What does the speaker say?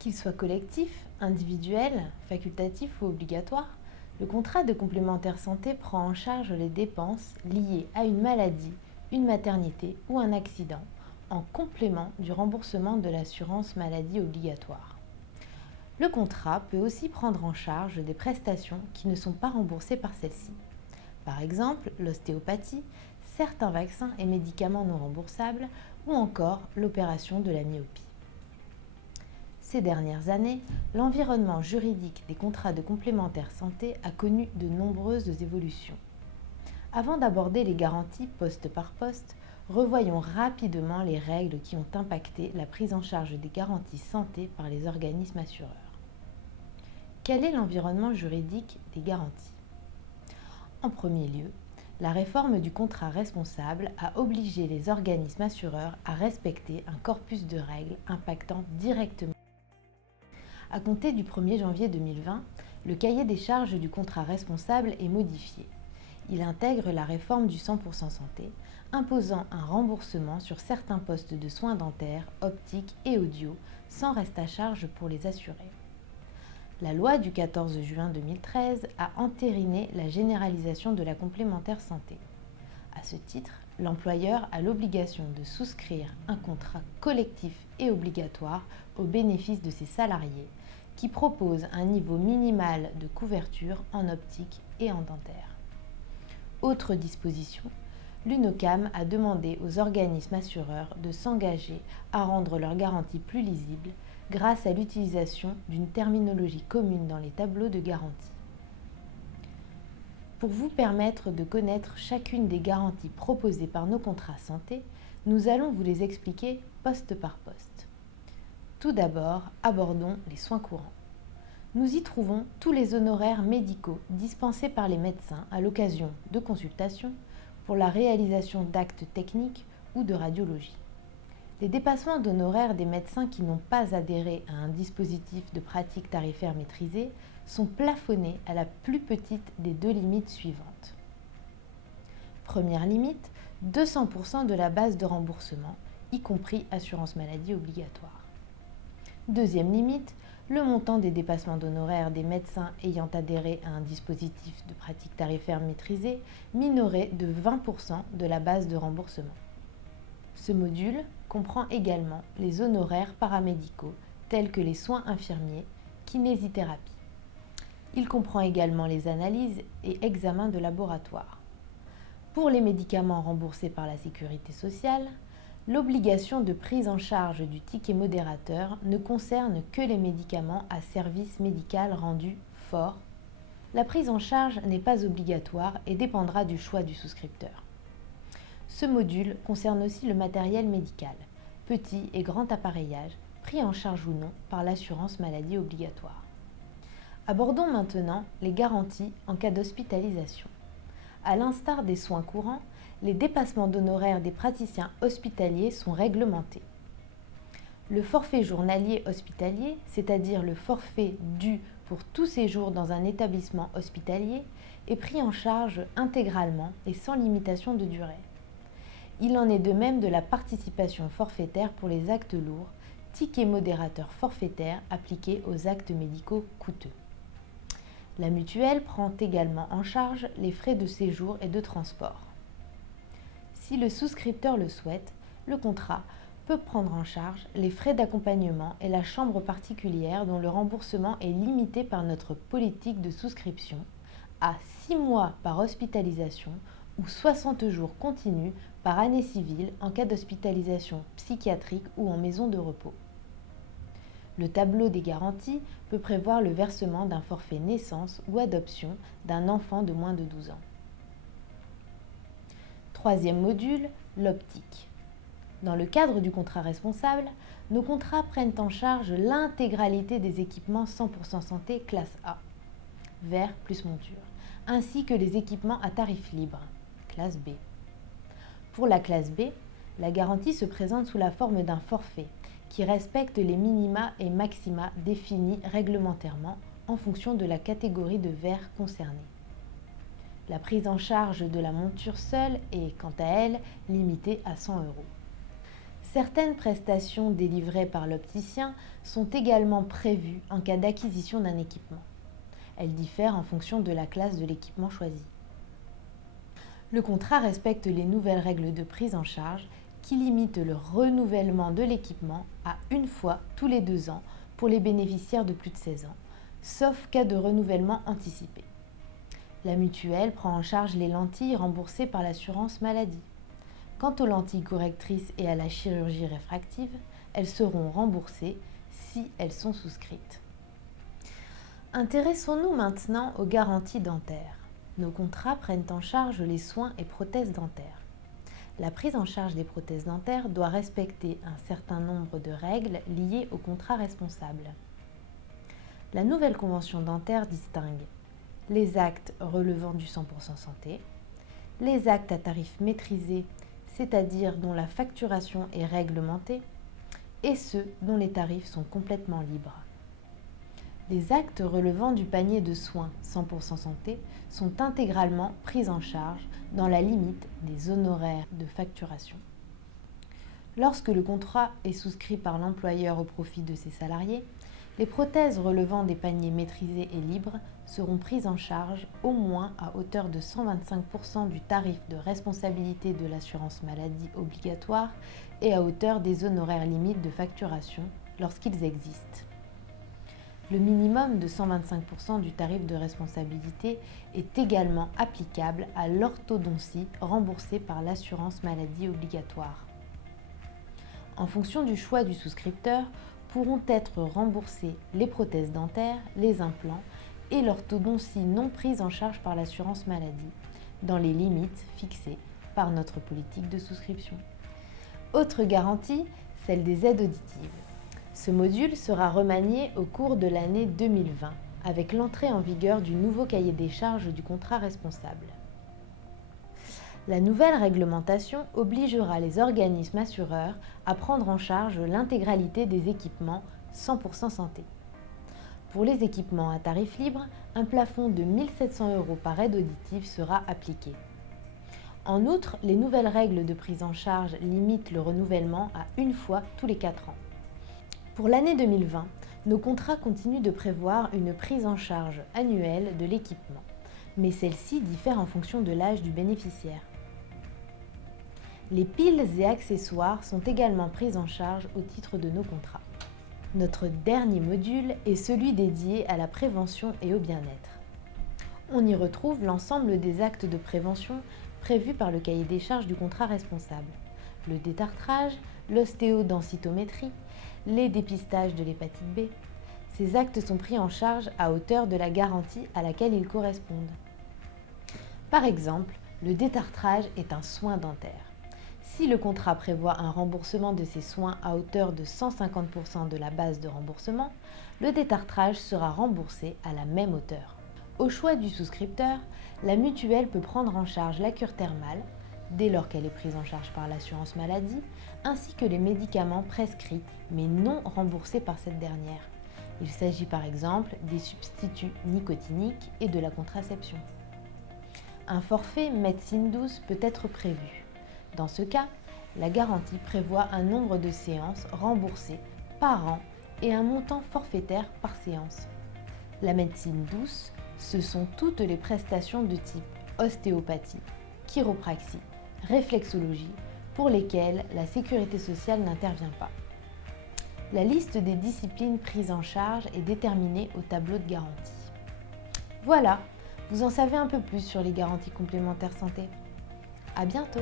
Qu'il soit collectif, individuel, facultatif ou obligatoire, le contrat de complémentaire santé prend en charge les dépenses liées à une maladie, une maternité ou un accident, en complément du remboursement de l'assurance maladie obligatoire. Le contrat peut aussi prendre en charge des prestations qui ne sont pas remboursées par celle-ci. Par exemple, l'ostéopathie, certains vaccins et médicaments non remboursables ou encore l'opération de la myopie. Ces dernières années, l'environnement juridique des contrats de complémentaire santé a connu de nombreuses évolutions. Avant d'aborder les garanties poste par poste, revoyons rapidement les règles qui ont impacté la prise en charge des garanties santé par les organismes assureurs. Quel est l'environnement juridique des garanties ? En premier lieu, la réforme du contrat responsable a obligé les organismes assureurs à respecter un corpus de règles impactant directement. À compter du 1er janvier 2020, le cahier des charges du contrat responsable est modifié. Il intègre la réforme du 100% santé, imposant un remboursement sur certains postes de soins dentaires, optiques et audio, sans reste à charge pour les assurés. La loi du 14 juin 2013 a entériné la généralisation de la complémentaire santé. À ce titre, l'employeur a l'obligation de souscrire un contrat collectif et obligatoire au bénéfice de ses salariés, qui propose un niveau minimal de couverture en optique et en dentaire. Autre disposition, l'UNOCAM a demandé aux organismes assureurs de s'engager à rendre leurs garanties plus lisibles grâce à l'utilisation d'une terminologie commune dans les tableaux de garantie. Pour vous permettre de connaître chacune des garanties proposées par nos contrats santé, nous allons vous les expliquer poste par poste. Tout d'abord, abordons les soins courants. Nous y trouvons tous les honoraires médicaux dispensés par les médecins à l'occasion de consultations pour la réalisation d'actes techniques ou de radiologie. Les dépassements d'honoraires des médecins qui n'ont pas adhéré à un dispositif de pratique tarifaire maîtrisée sont plafonnés à la plus petite des deux limites suivantes. Première limite, 200% de la base de remboursement, y compris assurance maladie obligatoire. Deuxième limite, le montant des dépassements d'honoraires des médecins ayant adhéré à un dispositif de pratique tarifaire maîtrisée minoré de 20% de la base de remboursement. Ce module comprend également les honoraires paramédicaux tels que les soins infirmiers, kinésithérapie. Il comprend également les analyses et examens de laboratoire. Pour les médicaments remboursés par la Sécurité sociale, l'obligation de prise en charge du ticket modérateur ne concerne que les médicaments à service médical rendu fort. La prise en charge n'est pas obligatoire et dépendra du choix du souscripteur. Ce module concerne aussi le matériel médical, petit et grand appareillage, pris en charge ou non par l'assurance maladie obligatoire. Abordons maintenant les garanties en cas d'hospitalisation. À l'instar des soins courants, les dépassements d'honoraires des praticiens hospitaliers sont réglementés. Le forfait journalier hospitalier, c'est-à-dire le forfait dû pour tout séjour dans un établissement hospitalier, est pris en charge intégralement et sans limitation de durée. Il en est de même de la participation forfaitaire pour les actes lourds, ticket modérateur forfaitaire appliqué aux actes médicaux coûteux. La mutuelle prend également en charge les frais de séjour et de transport. Si le souscripteur le souhaite, le contrat peut prendre en charge les frais d'accompagnement et la chambre particulière dont le remboursement est limité par notre politique de souscription à 6 mois par hospitalisation ou 60 jours continus par année civile en cas d'hospitalisation psychiatrique ou en maison de repos. Le tableau des garanties peut prévoir le versement d'un forfait naissance ou adoption d'un enfant de moins de 12 ans. Troisième module, l'optique. Dans le cadre du contrat responsable, nos contrats prennent en charge l'intégralité des équipements 100% santé classe A, verre plus monture, ainsi que les équipements à tarif libre, classe B. Pour la classe B, la garantie se présente sous la forme d'un forfait qui respecte les minima et maxima définis réglementairement en fonction de la catégorie de verre concernée. La prise en charge de la monture seule est, quant à elle, limitée à 100 €. Certaines prestations délivrées par l'opticien sont également prévues en cas d'acquisition d'un équipement. Elles diffèrent en fonction de la classe de l'équipement choisi. Le contrat respecte les nouvelles règles de prise en charge qui limitent le renouvellement de l'équipement à une fois tous les 2 ans pour les bénéficiaires de plus de 16 ans, sauf cas de renouvellement anticipé. La mutuelle prend en charge les lentilles remboursées par l'assurance maladie. Quant aux lentilles correctrices et à la chirurgie réfractive, elles seront remboursées si elles sont souscrites. Intéressons-nous maintenant aux garanties dentaires. Nos contrats prennent en charge les soins et prothèses dentaires. La prise en charge des prothèses dentaires doit respecter un certain nombre de règles liées au contrat responsable. La nouvelle convention dentaire distingue les actes relevant du 100% santé, les actes à tarif maîtrisé, c'est-à-dire dont la facturation est réglementée, et ceux dont les tarifs sont complètement libres. Les actes relevant du panier de soins 100% santé sont intégralement pris en charge dans la limite des honoraires de facturation. Lorsque le contrat est souscrit par l'employeur au profit de ses salariés, les prothèses relevant des paniers maîtrisés et libres seront prises en charge au moins à hauteur de 125% du tarif de responsabilité de l'assurance maladie obligatoire et à hauteur des honoraires limites de facturation lorsqu'ils existent. Le minimum de 125% du tarif de responsabilité est également applicable à l'orthodontie remboursée par l'assurance maladie obligatoire. En fonction du choix du souscripteur, pourront être remboursées les prothèses dentaires, les implants et l'orthodontie non prise en charge par l'assurance maladie, dans les limites fixées par notre politique de souscription. Autre garantie, celle des aides auditives. Ce module sera remanié au cours de l'année 2020, avec l'entrée en vigueur du nouveau cahier des charges du contrat responsable. La nouvelle réglementation obligera les organismes assureurs à prendre en charge l'intégralité des équipements 100% santé. Pour les équipements à tarif libre, un plafond de 1 700 € par aide auditive sera appliqué. En outre, les nouvelles règles de prise en charge limitent le renouvellement à une fois tous les 4 ans. Pour l'année 2020, nos contrats continuent de prévoir une prise en charge annuelle de l'équipement, mais celle-ci diffère en fonction de l'âge du bénéficiaire. Les piles et accessoires sont également prises en charge au titre de nos contrats. Notre dernier module est celui dédié à la prévention et au bien-être. On y retrouve l'ensemble des actes de prévention prévus par le cahier des charges du contrat responsable. Le détartrage, l'ostéodensitométrie, les dépistages de l'hépatite B. Ces actes sont pris en charge à hauteur de la garantie à laquelle ils correspondent. Par exemple, le détartrage est un soin dentaire. Si le contrat prévoit un remboursement de ces soins à hauteur de 150% de la base de remboursement, le détartrage sera remboursé à la même hauteur. Au choix du souscripteur, la mutuelle peut prendre en charge la cure thermale, dès lors qu'elle est prise en charge par l'assurance maladie, ainsi que les médicaments prescrits mais non remboursés par cette dernière. Il s'agit par exemple des substituts nicotiniques et de la contraception. Un forfait médecine douce peut être prévu. Dans ce cas, la garantie prévoit un nombre de séances remboursées par an et un montant forfaitaire par séance. La médecine douce, ce sont toutes les prestations de type ostéopathie, chiropraxie, réflexologie, pour lesquelles la sécurité sociale n'intervient pas. La liste des disciplines prises en charge est déterminée au tableau de garantie. Voilà, vous en savez un peu plus sur les garanties complémentaires santé. À bientôt!